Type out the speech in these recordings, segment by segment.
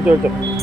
对对对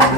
ആ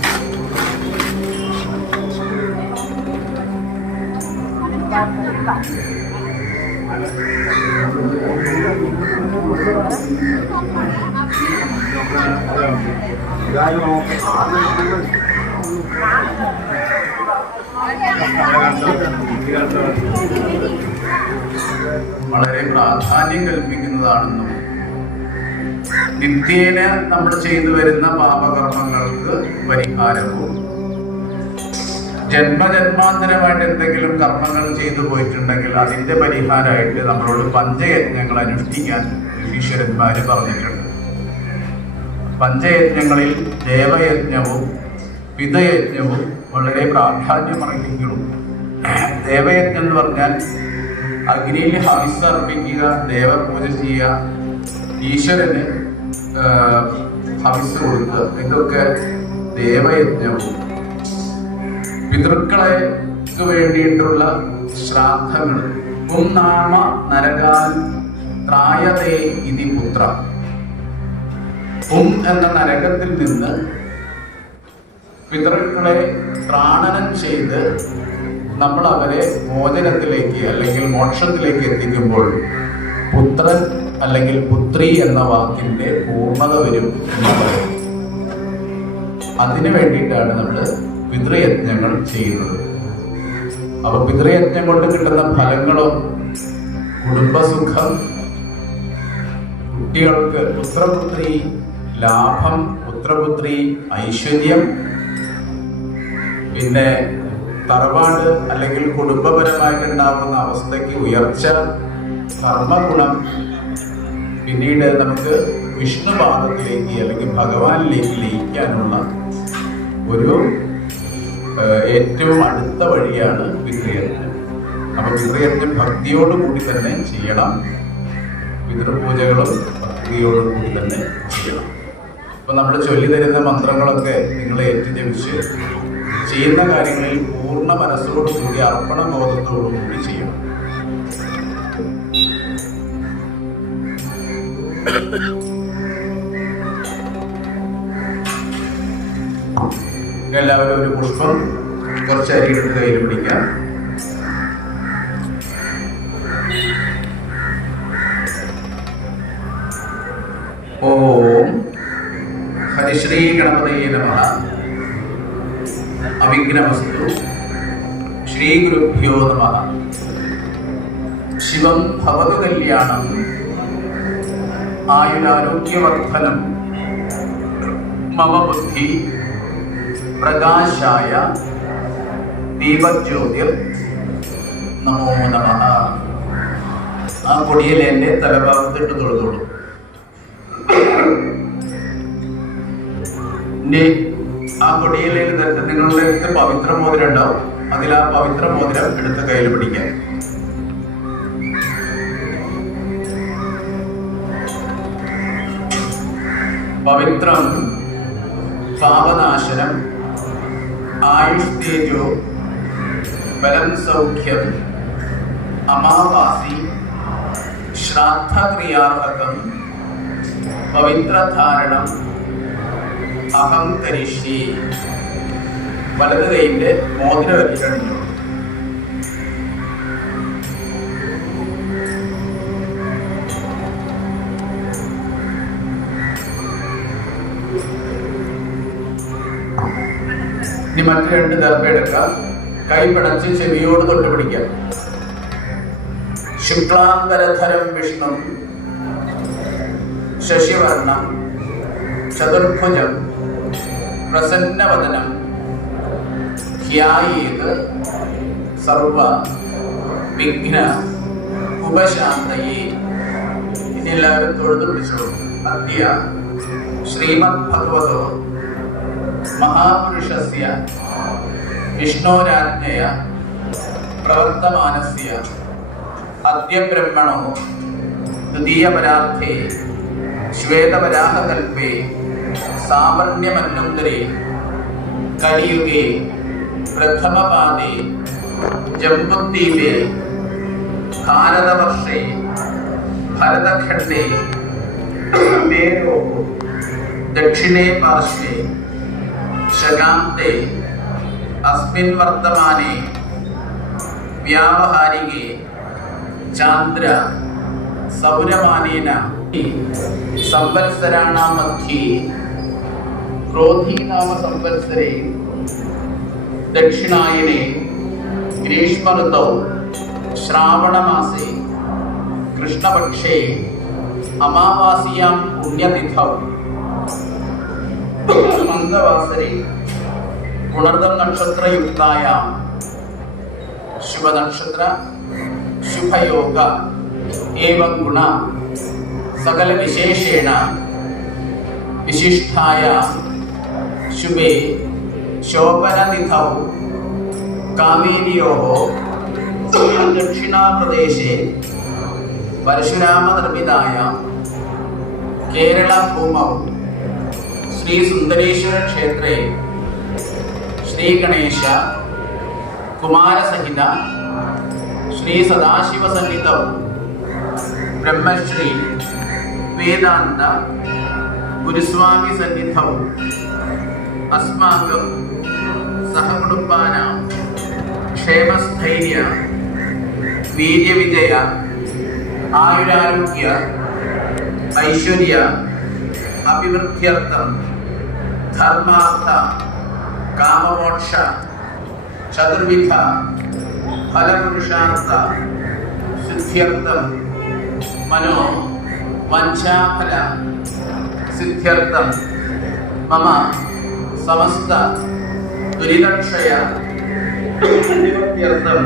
വളരെ പ്രാധാന്യം കൽപ്പിക്കുന്നതാണെന്നും നിത്യേന നമ്മൾ ചെയ്തു വരുന്ന പാപകർമ്മങ്ങൾക്ക് പരിഹാരവും ജന്മജന്മാന്തരമായിട്ട് എന്തെങ്കിലും കർമ്മങ്ങൾ ചെയ്തു പോയിട്ടുണ്ടെങ്കിൽ അതിന്റെ പരിഹാരമായിട്ട് നമ്മളോട് പഞ്ചയജ്ഞങ്ങൾ അനുഷ്ഠിക്കാൻ ഈശ്വരന്മാര് പറഞ്ഞിട്ടുണ്ട്. പഞ്ചയജ്ഞങ്ങളിൽ ദേവയജ്ഞവും പിതയജ്ഞവും വളരെ പ്രാധാന്യമർഹിക്കുന്നു. ദേവയജ്ഞം എന്ന് പറഞ്ഞാൽ അഗ്നിയിൽ ഹവിസ് അർപ്പിക്കുക ദേവപൂജ ചെയ്യുക ഈശ്വരന് ഹവിസ് കൊടുക്കുക. ഇതൊക്കെ ദേവയജ്ഞവും. പിതൃക്കളെ വേണ്ടിയിട്ടുള്ള ശ്രാദ്ധങ്ങൾ. ഒന്നാമ നരകാൽ ത്രായതേ ഇതി പുത്ര. പും എന്ന നരകത്തിൽ നിന്ന് പിതൃക്കളെ പ്രാണനം ചെയ്ത് നമ്മൾ അവരെ മോചനത്തിലേക്ക് അല്ലെങ്കിൽ മോക്ഷത്തിലേക്ക് എത്തിക്കുമ്പോൾ പുത്രൻ അല്ലെങ്കിൽ പുത്രി എന്ന വാക്കിന്റെ പൂർണത വരും എന്ന് പറയും. അതിനു വേണ്ടിയിട്ടാണ് നമ്മൾ പിതൃയജ്ഞങ്ങൾ ചെയ്യുന്നത്. അപ്പൊ പിതൃയജ്ഞം കൊണ്ട് കിട്ടുന്ന ഫലങ്ങളും കുടുംബസുഖം കുട്ടികൾക്ക് പുത്രപുത്രി ലാഭം പുത്രപുത്രി ഐശ്വര്യം പിന്നെ തറവാട് അല്ലെങ്കിൽ കുടുംബപരമായിട്ടുണ്ടാവുന്ന അവസ്ഥയ്ക്ക് ഉയർച്ച കർമ്മഗുണം പിന്നീട് നമുക്ക് വിഷ്ണുപാദത്തിലേക്ക് അല്ലെങ്കിൽ ഭഗവാനിലേക്ക് ലയിക്കാനുള്ള ഒരു ഏറ്റവും അടുത്ത വഴിയാണ് പിതൃയജ്ഞം അപ്പൊ പിതൃയജ്ഞം ഭക്തിയോടുകൂടി തന്നെ ചെയ്യണം. പിതൃപൂജകളും ഭക്തിയോടുകൂടി തന്നെ ചെയ്യണം. അപ്പൊ നമ്മൾ ചൊല്ലി തരുന്ന മന്ത്രങ്ങളൊക്കെ നിങ്ങൾ ഏറ്റുജപിച്ച് ചെയ്യുന്ന കാര്യങ്ങളിൽ പൂർണ മനസ്സോടുകൂടി അർപ്പണ ബോധത്തോടുകൂടി ചെയ്യണം. എല്ലാവരും ഒരു പുഷ്പം കുറച്ച് അരിയെടുത്ത് കയ്യിൽ പിടിക്കാം. ഹരിശ്രീ ഗണപതയെ നമ അവിഘ്നമസ്തു ശ്രീ ഗുരുഭ്യോ നമ. ശിവം ഭവതു കല്യാണം. ആയുരാരോഗ്യവർദ്ധനം. മമ ബുദ്ധി പ്രകാശായ ദീപജ്യോതിർ നമോ നമ. ആ കൊടിയിലേന്റെ തലഭാഗത്തിട്ട് തൊഴുതോളൂ. ആ കൊടിയിലേ തന്നെ നിങ്ങളുടെ അടുത്ത് പവിത്ര മോതിരം ഉണ്ടാവും. അതിൽ ആ പവിത്ര മോതിരം എടുത്ത് കയ്യിൽ പിടിക്കാം. പവിത്രം പാപനാശനം ആയുഷ് തേജോ ബലം സൗഖ്യം അമാവാസി ശ്രാദ്ധക്രിയാർഹകം പവിത്രധാരണം അഹം തരിഷി വലത് കൈയിന്റെ മോതിര വെച്ചണിഞ്ഞു ഇനി മറ്റു രണ്ട് ദർഭ കൈ പിടച്ച് ചെവിയോട് തൊട്ട് പിടിക്കാം. ശുക്ലാംബരധരം വിഷ്ണു ശശിവർണം ചതുർഭുജം പ്രസന്നവദനം ധ്യായേത് സർവ വിഘ്ന ഉപശാന്തയെ. ഇനി എല്ലാവരും തൊഴുതു പിടിച്ചോളൂ. അദ്യ ശ്രീമദ് ഭഗവതോ മഹാപുരുഷസ്യ വിഷ്ണോരാജ്ഞയ പ്രവർത്തമാനസ്യ അദ്യ ബ്രഹ്മണോ ശ്വേതവരാഹകൽപേ സാവർണ്യമന്വന്തരെ सावर्ण्यमन्वन्तरे कलियुगे प्रथमपादे जम्बुद्वीपे भारतवर्षे भरतखण्डे मेरोः दक्षिणे पार्श्वे शकान्ते अस्मिन् वर्तमाने व्यावहारिके चान्द्र सौरमानेन संवत्सराणां मध्ये క్రోధీనామ సంవత్సరే దక్షిణాయనే గ్రీష్మరుతౌ శ్రావణమాసే కృష్ణపక్షే అమావాస్యాం పుణ్యతిథౌ. మంగవాసరే పునర్దం నక్షత్రయుక్తాయాం శుభ నక్షత్ర శుభయోగ ఏవం గుణ సకల విశేషేణ విశిష్టాయాం ശുഭേ ശോഭനനിധൗ കാവേര്യോ ദക്ഷിണാപ്രദേശേ പരശുരാമനിർമ്മിതായ കേരളഭൂമൗ ശ്രീസുന്ദരേശ്വര ക്ഷേത്രേ ശ്രീഗണേശ കുമാരസഹിത ശ്രീ സദാശിവസന്നിധൗ ബ്രഹ്മശ്രീ വേദാന്ത ഗുരുസ്വാമി സന്നിധൗ അസ്മാകം സഹകുടുംബാന ക്ഷേമസ്ഥൈര്യ വീര്യവിജയ ആയുരാരോഗ്യ ഐശ്വര്യ അഭിവൃദ്ധ്യർത്ഥം ധർമാർത്ഥ കാമമോക്ഷ ചതുർവിധ ഫലപുരുഷാർത്ഥ സിദ്ധ്യർത്ഥം മനോ വഞ്ചാഫല സിദ്ധ്യർത്ഥം മമ സമസ്ത ദുരിതക്ഷയ നിവൃത്യർത്ഥം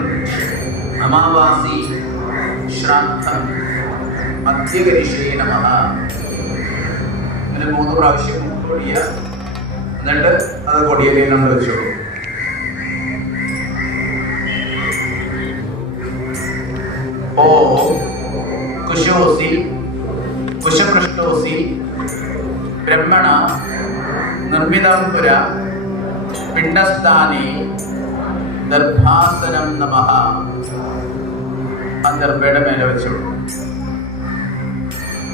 അമാവാസി ശ്രാദ്ധം മധ്യകരിഷേ നമ. അങ്ങനെ മൂന്ന് പ്രാവശ്യം കൊടിയ എന്നിട്ട് അത് കൊടിയലയിൽ നമ്മൾ വെച്ചോളൂ. ഓ കുശോസി കുശപൃഷ്ടോസി ബ്രഹ്മണ നിർമ്മിതം പിണ്ടസ്ഥാനി നിർഭാസനം നമ. ആ മേലെ വെച്ചോളൂ.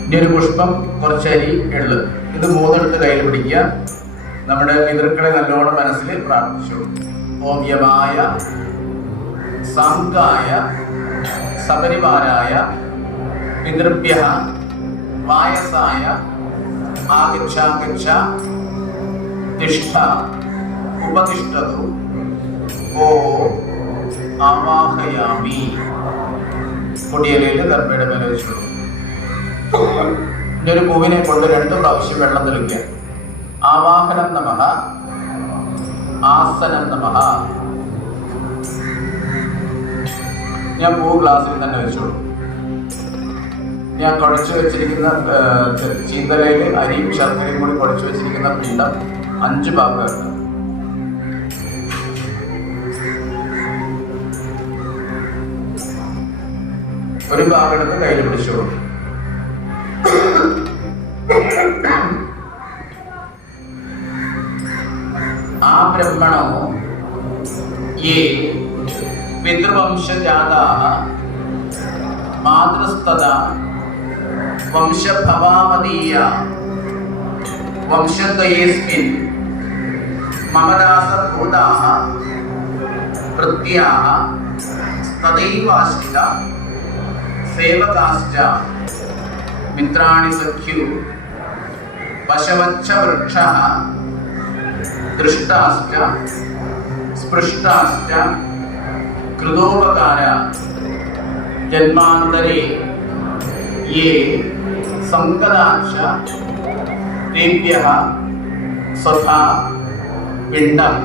ഇനി ഒരു പുഷ്പം കുറച്ചരി എള്ള് ഇത് മൂന്നെടുത്ത് കയ്യിൽ പിടിക്കുക. നമ്മുടെ പിതൃക്കളെ നല്ലോണം മനസ്സിൽ പ്രാർത്ഥിച്ചു ഓമ്യമായ യമായ സാങ്കായ സപരിവാരായ പിതൃഭ്യ വായസായ ആഗച്ഛാഗച്ഛ തിഷ്ഠ ഉപതിഷ്ഠതു ഓ ആവാഹയാമി കൊടിയലയിൽ ദർഭയുടെ മേലെ വെച്ചു ഇനി ഒരു പൂവിനെ കൊണ്ട് രണ്ട് പ്രാവശ്യം വെള്ളം തെളിക്കുക. ആവാഹനം നമഹ ആസനം നമഹ ഞാൻ പൂ ഗ്ലാസ്സിൽ തന്നെ വെച്ചോളൂ. ഞാൻ കുഴച്ചു വെച്ചിരിക്കുന്ന ചീന്തലയിൽ അരിയും ശർക്കരയും കൂടി കുഴച്ചു വെച്ചിരിക്കുന്ന പിണ്ടം അഞ്ച് ഭാഗമാക്കുക ഒരു ഭാഗം എടുത്ത് കയ്യിൽ പിടിച്ചോളൂ ആ ബ്രഹ്മണോ യേ പിതൃവംശജാതാ മാതൃസ്തത വംശഭവാമതീയ വംശദ്വയേസ്മിൻ ममदासभूताः वृत्त्याः तदैवाश्रिता सेवकाश्च मित्राणि सख्यु वशवच्च वृक्षः दृष्टाश्च स्पृष्टाश्च कृतोपकार जन्मान्तरे ये सङ्कदाश्च तेभ्यः स्वथा പിണ്ഡം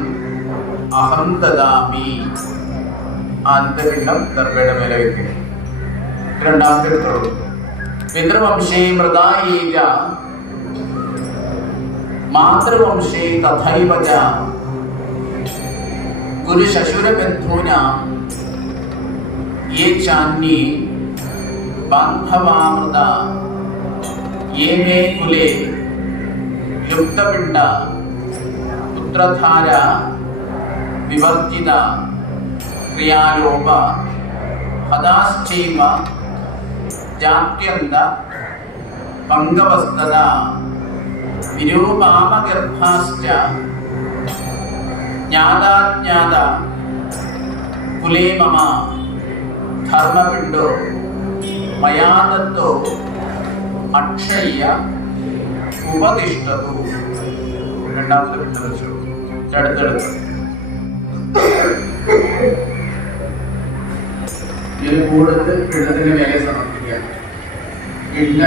അഹം ദദാമി ആദ്യത്തെ പിണ്ഡം ദർഭയുടെ മേലെ വെക്കുക രണ്ടാമത്തെ എടുത്തോളൂ പിതൃവംശേ മൃതായേജ മാതൃവംശേ തഥൈവ ച ഗുരുശശുരബന്ധൂനാം ये चान्ये बान्धवामृता ये मे कुले लुप्तपिण्ड സൂത്രധാര വിവർത്തിത ക്രിയാലോപ ഹതാശ്ചൈവ ജാത്യന്ത പങ്കവസ്തത വിരൂപാമഗർഭാശ്ച ജ്ഞാതാജ്ഞാത കുലേ ധർമ്മപിണ്ടോ മയാദത്തോ അക്ഷയ്യ ഉപതിഷ്ഠതു. രണ്ടാമത്തെ വിട്ടു അടുത്തടുത്ത്. ഇതിൽ കൂടുതൽ പിണ്ടത്തിന്റെ മേലെ സമർപ്പിക്കുക. ഇല്ല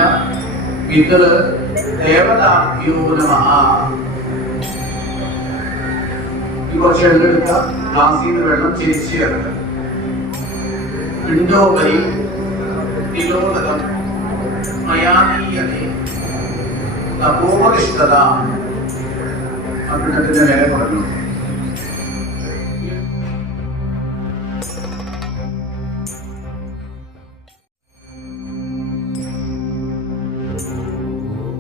പിതൃ ദേവതാഭ്യോ നമഃ ഈ കുറച്ച് എണ്ണെടുത്ത ഗ്ലാസ്സിൽ നിന്ന് വെള്ളം ചിരിച്ചു ചേർക്കുക. പിണ്ടോപരി നിരോധകം മയാനീയതേ തപോപതിഷ്ഠത ആ പിണ്ടത്തിന്റെ മേലെ പറഞ്ഞു